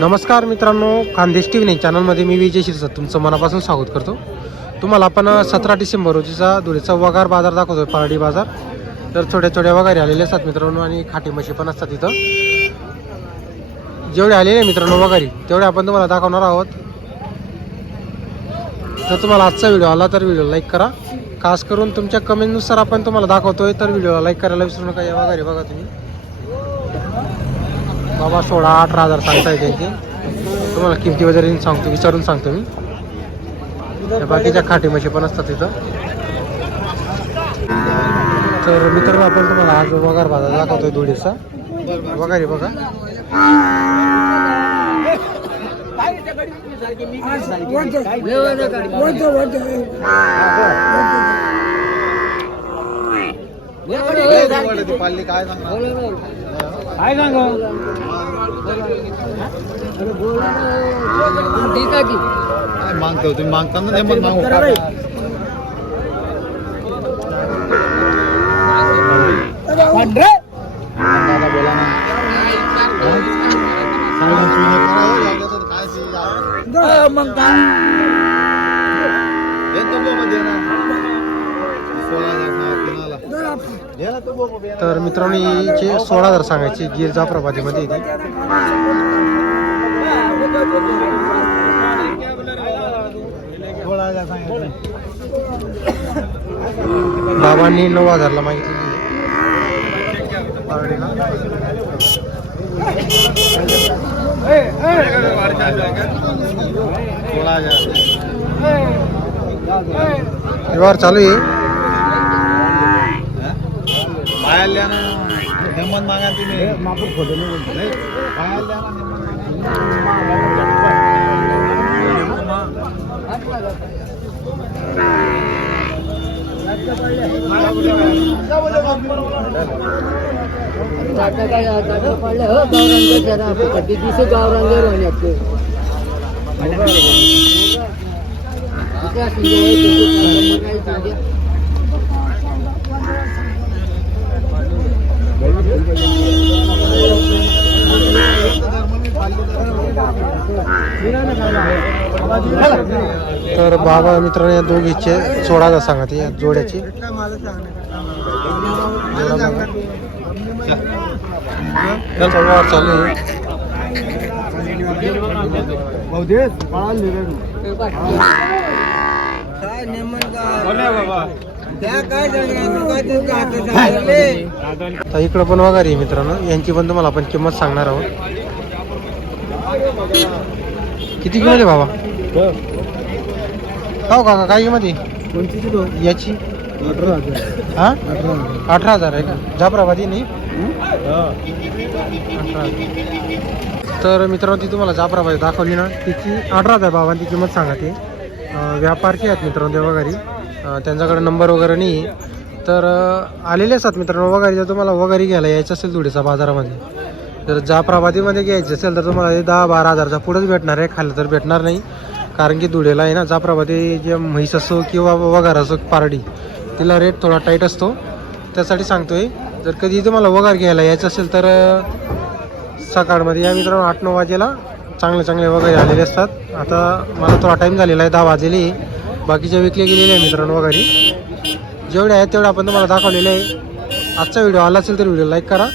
नमस्कार मित्रांनो Khandesh T V नाही चॅनलमध्ये मी विजय शिरसत तुमचं मनापासून स्वागत करतो. तुम्हाला आपण सतरा डिसेंबर रोजीचा धुळेचा वगार बाजार दाखवतोय पारडी बाजार. तर छोट्या छोट्या वगारी आलेले असतात मित्रांनो आणि खाटी म्हशी पण असतात इथं. जेवढे आलेले मित्रांनो वगारी तेवढे आपण तुम्हाला दाखवणार आहोत. जर तुम्हाला आजचा व्हिडिओ आला तर व्हिडिओ लाईक करा. खास करून तुमच्या कमेंटनुसार आपण तुम्हाला दाखवतोय तर व्हिडिओला लाईक करायला विसरू नका या वगारी बघा तुम्ही. बाबा सोळा अठरा हजार सांगताय त्यांचे. तुम्हाला किमती वगैरे सांगतो विचारून सांगतो मी. बाकीच्या खाटी म्हशी पण असतात तिथं. तर मित्र आपण तुम्हाला आज वगार बाजार दाखवतोय धुळेचा. वगारी बघा. काय सांग? मागतो तुम्ही? मागताना नेमत मागू. दादा बोला ना. काय मग काय? तर मित्रांनो हिचे सोळा हजार सांगायचे गिर जाफराबादीमध्ये येते बाबांनी नऊ हजारला. पारडीला. व्यवहार चालू आहे पायाला द्या ना नेमत मागा तुम्ही. नाही, पायाला द्या ना तर बाबा मित्रांनो या दोघीचे सोळा सांगा ते या जोड्याची? जोडा चालू आहे. इकडं पण वगैरे आहे मित्रांनो यांची पण तुम्हाला आपण किंमत सांगणार आहोत. किती किलो आहे बाबा? हो काका काय किंमत आहे याची. हा? अठरा हजार. आहे का? जाफराबादी नाही? अठरा हजार. तर मित्रांनो ती तुम्हाला जाफराबादी दाखवली ना तिची अठरा हजार बाबांची किंमत सांगा ती. अं, व्यापारची आहेत मित्रांनो अं, त्यांच्याकडे नंबर वगैरे नाही. आहे. तर अं, आलेले असतात मित्रांनो वगैरे जर तुम्हाला वगैरे घ्यायला यायचं असेल धुळेचा बाजारामध्ये जर जाफराबादीमध्ये घ्यायचं असेल तर तुम्हाला हे दहा बारा हजारचा पुढंच भेटणार आहे. खाल्लं तर भेटणार नाही. कारण की धुळेला आहे ना जाफराबादी जे म्हैस असो किंवा वगार असो पारडी तिला रेट थोडा टाईट असतो. त्यासाठी सांगतोय जर कधी तुम्हाला वगार घ्यायला यायचं असेल तर सकाळमध्ये या मित्रांनो आठ नऊ वाजेला चांगले चांगले वगैरे आलेले असतात. आता मला थोडा टाईम झालेला आहे दहा वाजेले. बाकीचे विकले गेलेले आहे मित्रांनो वगैरे. जेवढे आहेत तेवढे आपण तुम्हाला दाखवलेले आहे. आजचा व्हिडिओ आला असेल तर व्हिडिओ लाईक करा.